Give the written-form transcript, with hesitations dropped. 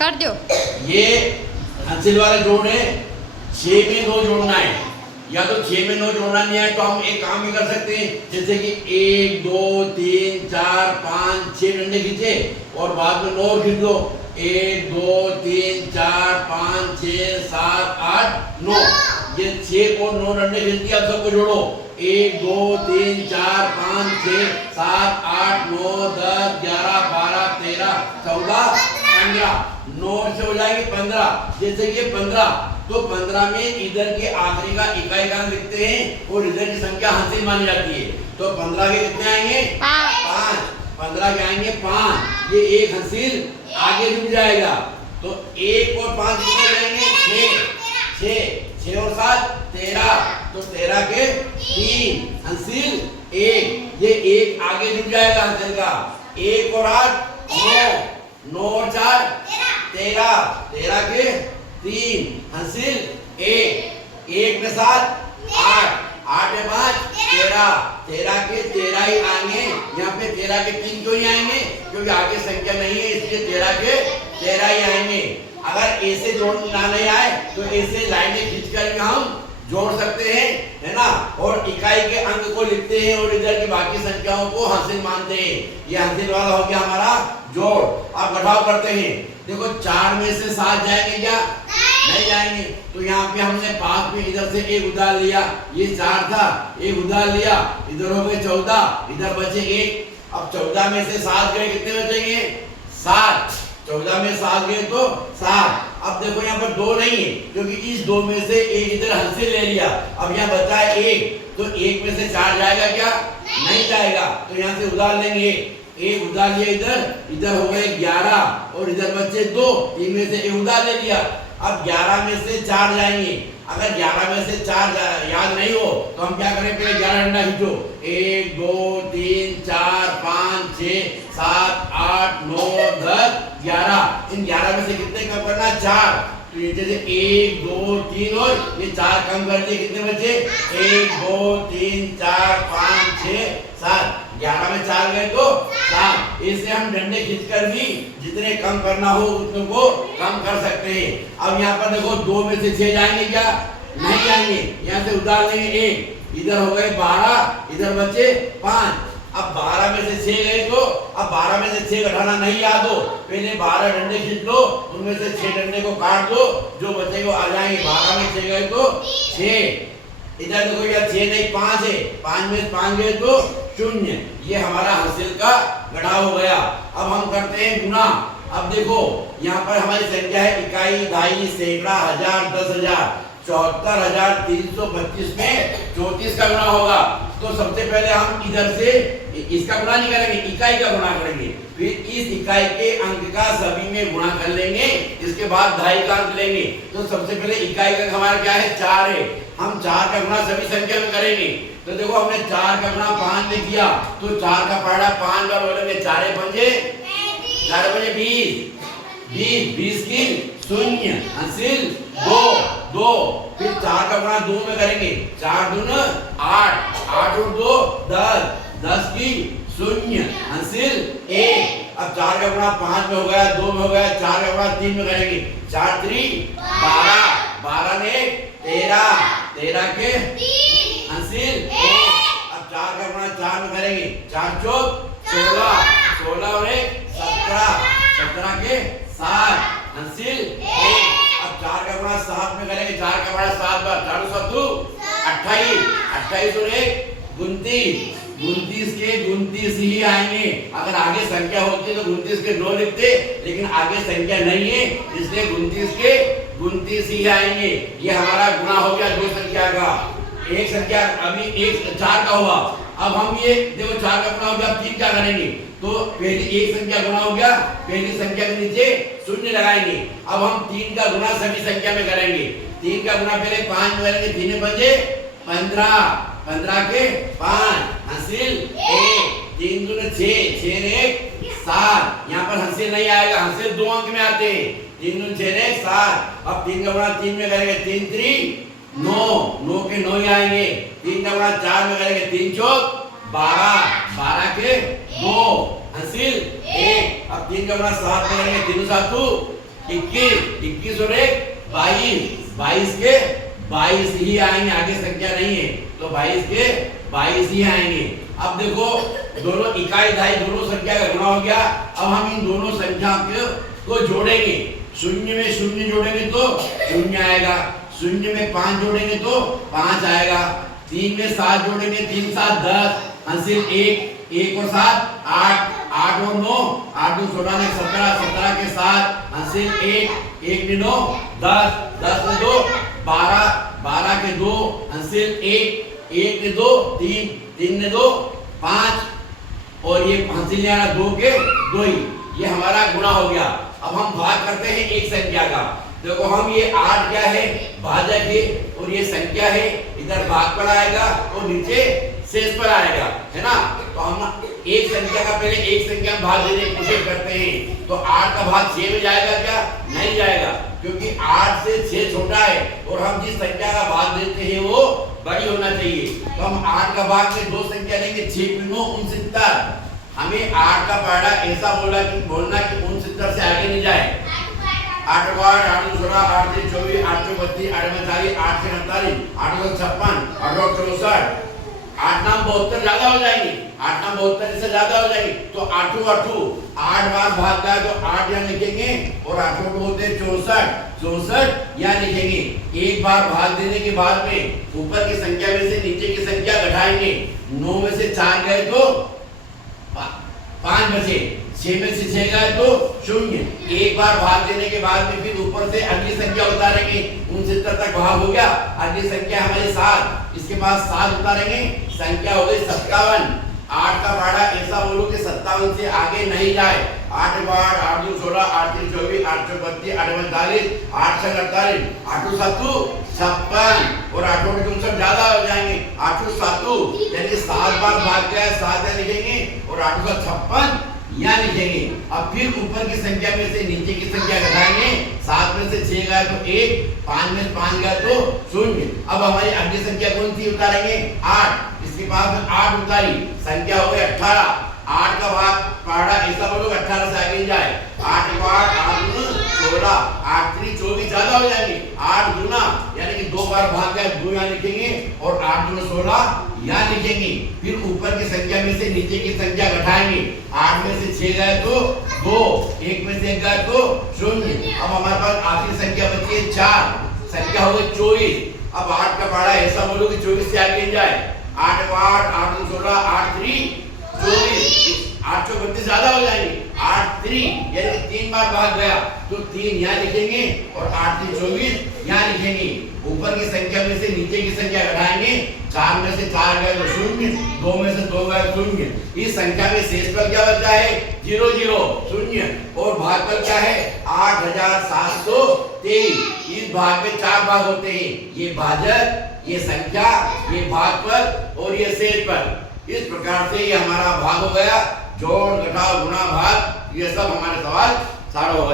कर दो। ये हंसिल वाला जोड़ है, 6 में 2 जोड़ना है, या तो 6 में 9 जोड़ना नहीं है तो हम एक काम भी कर सकते हैं, जैसे कि 1 2 3 4 5 6 डंडे खींचे और बाद में 9 और खींच दो। 1 2 3 4 5 6 7 8 9, ये 6 और 9 डंडे खींच दिए। अब सबको जोड़ो। 1 2 3 4 5 6 7 8 9 10 11 12 13 14 15, 9 से हो जाएंगे 15। जैसे कि 15, तो 15 में इधर के आखिरी का इकाई का अंक लिखते हैं और इधर की संख्या हंसिल मानी जाती है। तो 15 के कितने आएंगे? 5। 15 के आएंगे 5। ये एक हंसिल आगे जुड़ जाएगा। तो 1 और 5 कितने जाएंगे? 6 और 7 13, तो 13 के 3 हंसिल 1। ये एक आगे जुड़ जाएगा हंसिल का। 1 और 8 9, 9 और 4 13, 13 के 3 हंसिल 1। 1 में 7 8, 8 में 5 13, 13 के 13 ही आएंगे। यहाँ पे 13 के 3 क्यों नहीं आएंगे? क्योंकि आगे संख्या नहीं है, इसलिए 13 के 13 ही आएंगे। अगर ऐसे जोड़ना नहीं आए तो ऐसे लाइनें खींचकर हम जोड़ सकते हैं, है ना। और इकाई के अंक को लिखते हैं और इधर की बाकी संख्याओं को हंसिल मानते हैं। ये हंसिल वाला हो गया हमारा जोड़। अब घटाव करते हैं। देखो 4 में से 7 जाएंगे क्या? नहीं जाएंगे। तो यहाँ पे हमने 5 में इधर से 1 उधार लिया, ये 4 था, 1 उधार लिया, इधर हो गए 14, इधर बचे 1। अब 14 में से 7 गए, कितने बचेंगे? 7। 14 में 7 गए तो 7। अब देखो यहाँ पर 2 नहीं है, क्योंकि इस 2 में से 1 इधर हंसिल ले लिया। अब यहाँ बचा है 1, तो 1 में से 4 जाएगा क्या? नहीं जाएगा। तो यहाँ से उधार लेंगे, 1 उधार लिया, इधर हो गए 11 और इधर बचे 2, 3 में से 1 उधार ले लिया। अब 11 में से 4 जाएंगे। अगर 11 में से 4 याद नहीं हो तो हम क्या करें? पहले 11 डंडा खींचो। 1 2 3 4 5 6 7 8 9 10 11। इन 11 में से कितने कम करना? 4। तो ये जैसे 1 2 3 और ये 4 कम कर दिए, कितने बचे? 1 2 3 4 5 6 7। 11 में 4 गए तो 7। इससे हम डंडे खींचकर भी जितने कम करना हो उतने को कम कर सकते हैं। अब यहाँ पर देखो 2 में से 6 जाएंगे क्या? नहीं जाएंगे। यहाँ से उधार लेंगे 1, इधर हो गए 12, इधर बचे 5। अब 12 में से 6 गए तो अब 12 में से 6 घटाना नहीं याद हो, पहले 12 डंडे खींच लो, उनमें से 6 डंडे को काट दो, जो बचे वो आ जाएंगे। 12 में 6 गए तो 6। इधर देखो यार 6 नहीं 5 है, 5 में 5 गए तो 0। ये हमारा हासिल का घटाव हो गया। अब हम करते हैं गुना। अब देखो यहाँ पर हमारी संख्या है इकाई, दहाई, सैकड़ा, हजार, 10,000। 74,325 में 34 का गुना होगा। तो सबसे पहले हम इधर से इसका गुना नहीं करेंगे, इकाई का गुना करेंगे। फिर इस इकाई के अंक का सभी में गुणा कर लेंगे, इसके बाद दहाई का अंक लेंगे। तो सबसे पहले इकाई का हमारा क्या है? 4 है। हम 4 का गुना सभी संख्या में करेंगे। तो देखो हमने 4 का गुना 5 में किया, तो 4 का पहाड़ा 5 बार बोलेंगे। 4 पंजे 20, 20 की 0 हासिल 2। फिर 4 का गुणा 2 में करेंगे। 4 दूना 8, 8 और 2 10, 10 की 0 हासिल 1। अब 4 का गुणा 5 में हो गया, 2 में हो गया। 4 का गुणा 3 में करेंगे। 4 3 12, 12 ने 13, 13 के हासिल 1। अब 4 का गुणा 4 में करेंगे। 4 चौक 16, 16 और 1 17, 17 के 7 हासिल 1। अब 4 का गुणा 7 में करेंगे। 4 का गुणा 7 बार, 4 7 28, 28 और 1 29, 29 के 29 ही आएंगे। अगर आगे संख्या होती तो 29 के 9 लिखते, लेकिन आगे संख्या नहीं है, इसलिए 29 के 29 ही आएंगे। ये हमारा गुणा हो गया 2 संख्या का। एक संख्या अभी 4 का हुआ। अब हम ये देखो 4 का गुणा हो गया, 3 क्या करेंगे? तो पहली एक संख्या गुणा हो गया, पहली संख्या के नीचे 0 लगाएंगे। अब हम 3 का गुणा सभी संख्या में करेंगे। 3 का गुणा पहले 5 में करेंगे। 3 पंजे 15, 15 के 5 हासिल 1। 3 दूने 6, 6 ने 1 7। यहाँ पर हासिल नहीं आएगा, हासिल 2 अंक में आते हैं। 3 दूने 6 ने 7। अब 3 का गुणा 3 में करेंगे। 3 3 9, 9 के 9 ही आएंगे। 3 का गुणा 4 में करेंगे। 3 चौक 12, 12 के 2 हासिल 1। अब 3 का गुणा 7 में करेंगे। 3 7 21, 21 और 1 22, 22 के 22 ही आएंगे, आगे संख्या नहीं है, तो 22 के 22 ही आएंगे। अब देखो दोनों इकाई दहाई दोनों संख्या का गुणा हो गया। अब हम इन दोनों संख्या को जोड़ेंगे। शून्य में शून्य जोड़ेंगे तो शून्य आएगा, शून्य में 5 जोड़ेंगे तो 5 आएगा, 3 में 7 जोड़ेंगे, 3 7 10, हासिल 1, 1 और 7 8, 8 और 9, 8 2 16 17, 17 के 7 हासिल 1, 1 में 9 10, 10 में 2 12, 12 के 2 हासिल 1, 1 में 2 3, 3 में 2 5 और ये हासिल नहीं आ रहा 2 के 2 ही, ये हमारा गुणा हो गया। अब हम भाग करते हैं एक संख्या का। देखो हम ये 8 क्या है भाजक है और ये संख्या है, इधर भाग पर आएगा और नीचे शेष पर आएगा, है ना। तो हम एक संख्या का पहले एक संख्या में भाग देने की कोशिश करते हैं। तो 8 का भाग 6 में जाएगा क्या? नहीं जाएगा, क्योंकि 8 से 6 छोटा है और हम जिस संख्या का भाग देते हैं वो बड़ी होना चाहिए। तो हम 8 का भाग में 2 संख्या लेंगे, 6 9 69। हमें 8 का पहाड़ा ऐसा बोलना कि 69 से आगे नहीं जाए। 8 8 8 16 8 24 8 32 8 40 8 48 8 56 8 64 8 9 72 ज्यादा हो जाएंगे, 8 9 72 से ज्यादा हो जाएंगे। तो 8 8 बार भाग गया तो 8 यहाँ लिखेंगे और 8 होते हैं 64, 64 यहाँ लिखेंगे। एक बार भाग देने के बाद में ऊपर की संख्या में से नीचे की संख्या घटाएंगे। 9 में से 4 गए तो 5 बचे, 6 में से 6 गए तो 0। एक बार भाग देने के बाद में फिर ऊपर से अगली संख्या उतारेंगे। 69 तक भाग हो गया, अगली संख्या हमारी 7, इसके बाद 7 उतारेंगे, संख्या हो गई 57। 8 का पहाड़ा ऐसा बोलो कि 57 से आगे नहीं जाए। 8 8 8 2 16 8 3 24 8 32 8 42 8 6 48 8 7 56 और 8 64 ज्यादा हो जाएंगे। 8 7 यानी 7 बार भाग गया, 7 यहाँ लिखेंगे और 8 56 यहाँ लिखेंगे। अब फिर ऊपर की संख्या में से नीचे की संख्या घटाएंगे। 7 में से 6 गया तो 1, 5 में से 5 गया तो 0। अब हमारी अगली संख्या कौन सी उतारेंगे? 8, इसके बाद में 8 उतारी, संख्या हो गई 18। 8 का भाग पहाड़ा ऐसा बोलो 18 से आगे जाए। 8 8 8 16 8 3 24 ज्यादा हो जाएंगे। 8 गुना यानी कि 2 बार भाग गया, 2 यहाँ लिखेंगे और 8 2 16 यहाँ लिखेंगे। फिर ऊपर की संख्या में से नीचे की संख्या घटाएंगे। 8 में से 6 गए तो 2, 1 में से 1 गए तो 0। अब हमारे पास आखिरी संख्या बची है 4, संख्या हो गई 24। अब 8 का पहाड़ा ऐसा बोलो कि 24 से आगे जाए। 8 8 8 16 8 3 24 8 32 ज्यादा हो जाएंगे। 8 3 यानी 3 बार भाग गया तो 3 यहाँ लिखेंगे और 8 3 24 यहाँ लिखेंगे। ऊपर की संख्या में से नीचे की संख्या घटाएंगे। 4 में से 4 गए तो 0, 2 में से 2 गए 0। इस संख्या में शेष पर क्या बचा है? 0 0 0 और भाग पर क्या है? 8723। इस भाग में 4 भाग होते हैं, ये भाजक, ये संख्या, ये भाग पर और ये शेष पर। इस प्रकार से ये हमारा भाग हो गया। जोड़ घटाव गुणा भाग, ये सब हमारे सवाल सारा हो गया।